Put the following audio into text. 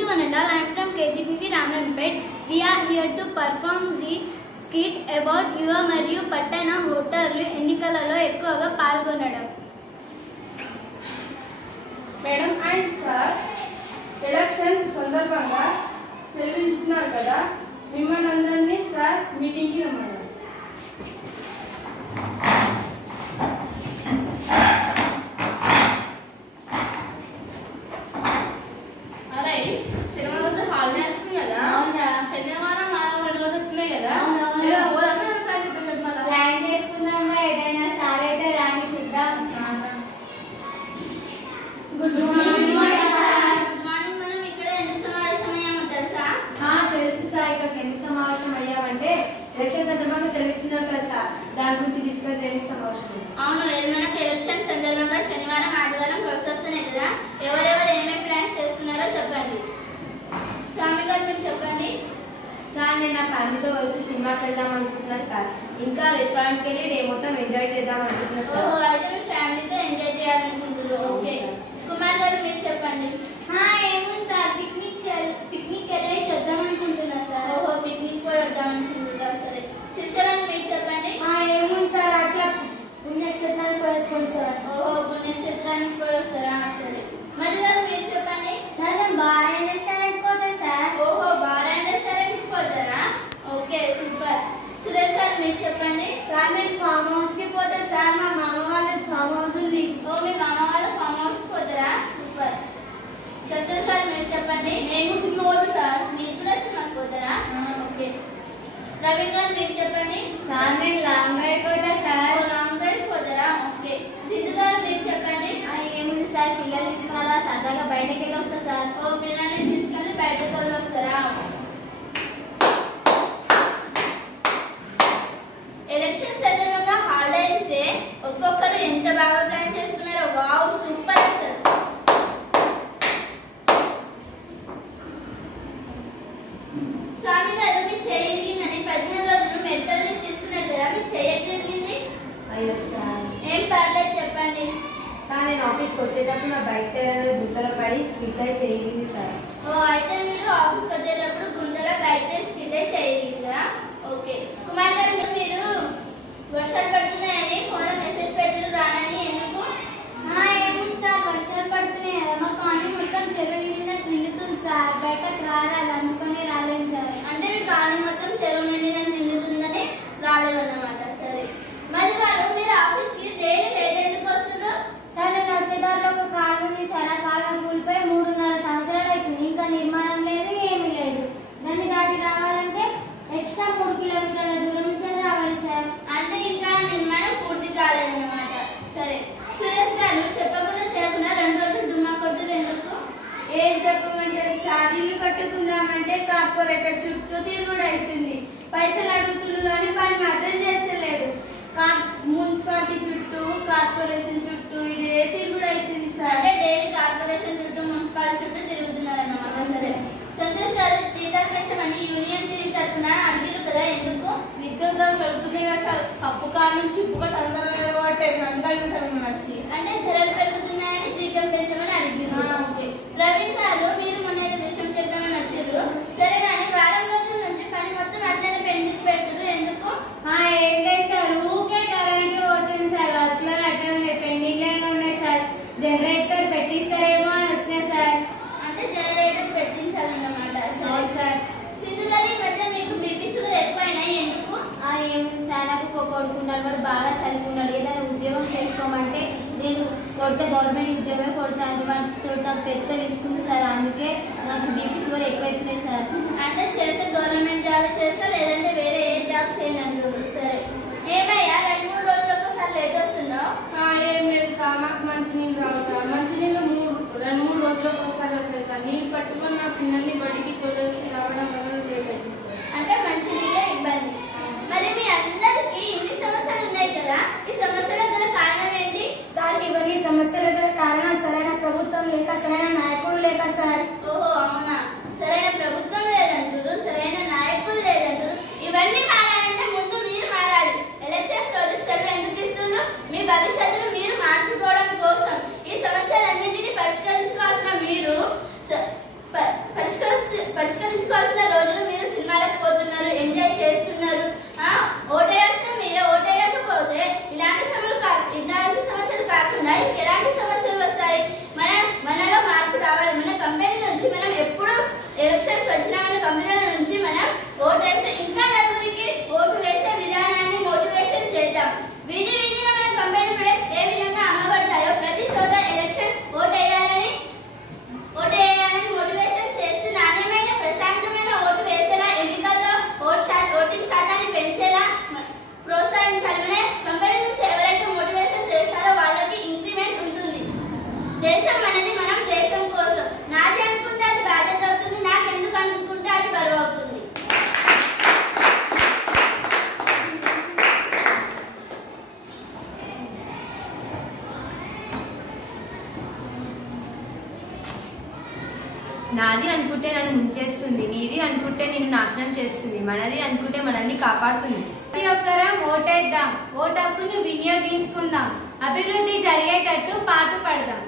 to one and all. I am from KGPV Ramampet. We are here to perform the skit about Yuva Mariyu Pattana Voterlu Ennikalalo Ekkuvaga Palgonadam. Madam and sir, election సందర్భంగా సెలవిస్తున్నారు కదా, మిమ్మల్ని అందరినీ sir మీటింగ్కి రమ్మన్నారు. అరే శనివారం రోజు holiday వస్తుంది కదా, శనివారం 4 గంటలకు వస్తున్నాయి కదా, ప్లాన్ చేసుకుందాం ఏదైనా సార్ అయితే రాని చూద్దాం. Good morning sir. Good morning. మనం ఇక్కడ ఎందుకు సమావేశం అయ్యామో తెలుసా? తెలుసు సార్. ఇక్కడ ఎందుకు సమావేశం అయ్యామంటే ఎలక్షన్ సందర్భంగా సెలవిస్తున్నారు కదా సార్, దాని గురించి డిస్కస్ చేయడానికి సమావేశం. అవును, మనకు ఎలక్షన్ సందర్భంగా శనివారం ఆదివారం కలిసి వస్తున్నాయి కదా, ఎవరెవరు ఏమేమి ప్లాన్స్ చేస్తున్నారో చెప్పండి. స్వామి గారు మీరు చెప్పండి. సార్, నేను నా ఫ్యామిలీతో కలిసి సినిమాకి వెళ్దాం అనుకుంటున్నా సార్. ఇంకా రెస్టారెంట్కి వెళ్ళి డే మొత్తం ఎంజాయ్ చేద్దాం అనుకుంటున్నా సార్. ఓహో, అయితే మీ ఫ్యామిలీతో ఎంజాయ్ చేయాలనుకుంటున్నారు. ఓకే. కుమార్ గారు మీరు చెప్పండి. ఏముంది సార్, పిక్నిక్ వెళ్ళేసి వద్దాం అనుకుంటున్నా సార్. ఓహో, పిక్నిక్ పోయి వద్దాం అనుకుంటున్నారు. సరే. శిర్షలను మీరు చెప్పండి. ఏముంది సార్, అట్లా పుణ్యక్షేత్రానికి పోయేస్తాం సార్. ఓహో, పుణ్యక్షేత్రానికి పోయి వస్తారా? సరే. మధు గారు మీరు చెప్పండి. సార్, నేను బార్ అండ్ రెస్టారెంట్ పోతా సార్. ఓహో, బార్ అండ్ రెస్టారెంట్కి పోతారా? Okay, super. సురేష్ గారు మీరు చెప్పండి. సార్, నేను ఫామ్ హౌస్ కి పోతా సార్. మా మామ వాళ్ళ ఫామ్ హౌస్ ఉంది. ఓ, మీ మామ వాళ్ళు ఫామ్ హౌస్ పోతారా? సూపర్. సంతోష్ గారు మీరు చెప్పండి. నేను సినిమా పోతా సార్. మీరు కూడా సినిమాకి పోతారా? ఓకే. ప్రవీణ్ గారు మీరు చెప్పండి. సార్, నేను లాంగ్ రైడ్ పోతా సార్. లాంగ్ డ్రైవ్ పోతారా? ఓకే. సిద్ధు గారు మీరు చెప్పండి. ఏముంది సార్, పిల్లలు తీసుకుని అలా సరదాగా బయటకి వెళ్ళి వస్తా సార్. ఓ, పిల్లల్ని తీసుకొని బయటకు వస్తారా? ఎలక్షన్ సందర్భంగా హాలిడే ఇస్తే ఒక్కొక్కరు ఎంత బాగా ప్లాన్ చేస్తున్నారో. వావ్, సూపర్ అసలు. స్వామి గారు మీ చేయి ఇరిగిందని 15 రోజులు మెడికల్ లీవ్ తీసుకున్నారు కదా, మీ చేయి ఎట్లా ఇరిగింది? అయ్యో సార్. ఏం పర్లేదు చెప్పండి. సార్, నేను ఆఫీస్కి వచ్చేటప్పుడు నా బైక్ టైర్ గుంతలో పడి స్కిడ్ అయి చేయింది సార్. ఓ, అయితే మీరు ఆఫీస్కి వచ్చేటప్పుడు గుంతలో బైక్ టైర్ స్కిడ్ అయి చేయగలిగిందా? ఓకే. కుమార్ గారు మీరు వర్షాలు పడుతున్నాయని ఫోన్లో మెసేజ్ పెట్టారు రానని, ఎందుకు? ఏముంది సార్, వర్షాలు పడుతున్నాయి కదా, మా కాలనీ మొత్తం చెరువు నిండుతుంది సార్. బయటకు రారాదు, అందుకనే రాలేదు సార్. అంటే మీ కాలనీ మొత్తం చెరువు నిండుతుందని రాలేదన్నమాట. సరే. మరి గారు మీరు ఆఫీస్కి డైలీ లేట్ ఎందుకు వస్తున్నారు? సార్, నేను వచ్చేదారిలో ఒక కాలువ ఉంది సార్. ఆ కాలువ కూలిపోయి 3.5 సంవత్సరాలు అవుతుంది. ఇంకా నిర్మాణం లేదు, ఏమీ లేదు. దాన్ని దాటి రావాలంటే ఎక్స్ట్రా 3 కిలోమీటర్ల దూరం నుంచి రావాలి సార్. అంటే ఇంకా నిర్మాణం పూర్తి కాలేదన్నమాట. సరే. సురేష్ గారు చెప్పకుండా చేయకుండా 2 రోజులు డుమ్మా కొట్టురు ఎందుకు? ఏం చెప్పమంటారు సార్, ఇల్లు కట్టుకుందామంటే కార్పొరేటర్ చుట్టూ తిరుగుడు అవుతుంది. పైసలు అడుగుతున్నారు, పని మాత్రం చేస్తలేడు. మున్సిపాలిటీ చుట్టూ, కార్పొరేషన్ చుట్టూ ఇదే తిరుగుడు అవుతుంది సార్. అంటే డైలీ కార్పొరేషన్ చుట్టూ, మున్సిపాలిటీ చుట్టూ తిరుగుతున్నారన్నమాట. సరే. సంతోష్ గారు జీతాలు పెంచమని యూనియన్ టీం తరఫున అడిగారు కదా, ఎందుకు? నిత్యం ధరలు పెరుగుతున్నాయి కదా సార్. అప్పు కాడ నుంచి ఉప్పుగా చదవగలరు కాబట్టి అందుకని సార్ మిమ్మల్ని వచ్చి. అంటే ధరలు పెరుగుతున్నాయని జీతం పెంచమని అడిగారు. ఓకే. ప్రవీణ్ గారు మీరు మొన్న ఏదో విషయం చెప్తామని వచ్చారు. సరే, కానీ వారం రోజుల నుంచి పని మొత్తం అట్లనే పెండింగ్ పెడుతున్నారు, ఎందుకు? ఏం లేదు సార్, ఊకే కరెంట్ పోతుంది సార్. వర్క్లో అట్లనే పెండింగ్ లోనే ఉన్నాయి సార్. జనరేటర్ పెట్టిస్తారేమో అని వచ్చినాయి సార్. అంటే జనరేటర్ పెట్టించాలన్నమాట. సరే సార్. సిద్ధు గారు ఈ మధ్య మీకు బీపీ షుగర్ ఎక్కువైనాయి, ఎందుకు? ఏముంది సార్, నాకు కొడుకున్నాడు, వాడు బాగా చదువుకున్నాడు. ఏదైనా ఉద్యోగం చేసుకోమంటే నేను కొడితే గవర్నమెంట్ ఉద్యోగమే కొడతాను. వాటితో నాకు పెద్ద తీసుకుంది సార్. అందుకే నాకు బీపీ షుగర్ ఎక్కువైతున్నాయి సార్. అంటే చేస్తే గవర్నమెంట్ జాబ్ చేస్తా, లేదంటే వేరే ఏ జాబ్ చేయను అంటారు. సరే. ఏమయ్యా 2-3 రోజులకు ఒకసారి లేట్ వస్తున్నావు? ఏం లేదు సార్, మాకు మంచినీళ్ళు రావు సార్. మంచినీళ్ళు 2-3 రోజులకు ఒకసారి వస్తాయి సార్. నీళ్ళు పట్టుకొని నా పిల్లల్ని బడికి తోలేసి రావడం వల్ల లేట్ అవుతుంది సార్. అంటే మంచి నీళ్ళే ఇబ్బంది. మరి మీ అందరికీ ఇన్ని సమస్యలు ఉన్నాయి కదా, ఈ సమస్యలకు గల కారణం ఏంటి? సార్, ఇవన్నీ సమస్యలకు గల కారణం సరైన ప్రభుత్వం లేక, సరైన నాయకుడు లేక సార్. ఓహో, అవునా? సరైన ప్రభుత్వం లేదంటారు, సరైన నాయకులు లేదంటారు. ఇవన్నీ మారాలంటే ముందు మీరు మారాలి. ఎలక్షన్స్ రోజు సెలవు ఎందుకు ఇస్తున్నారు? మీ భవిష్యత్తును మీరు మార్చుకోవడం కోసం. ఈ సమస్యలన్నింటినీ పరిష్కరించుకోవాల్సిన మీరు నాది అనుకుంటే నన్ను ముంచేస్తుంది, నీది అనుకుంటే నిన్ను నాశనం చేస్తుంది, మనది అనుకుంటే మనల్ని కాపాడుతుంది. ప్రతి ఒక్కరం ఓటేద్దాం, ఓటు హక్కును వినియోగించుకుందాం, అభివృద్ధి జరిగేటట్టు పాటుపడదాం.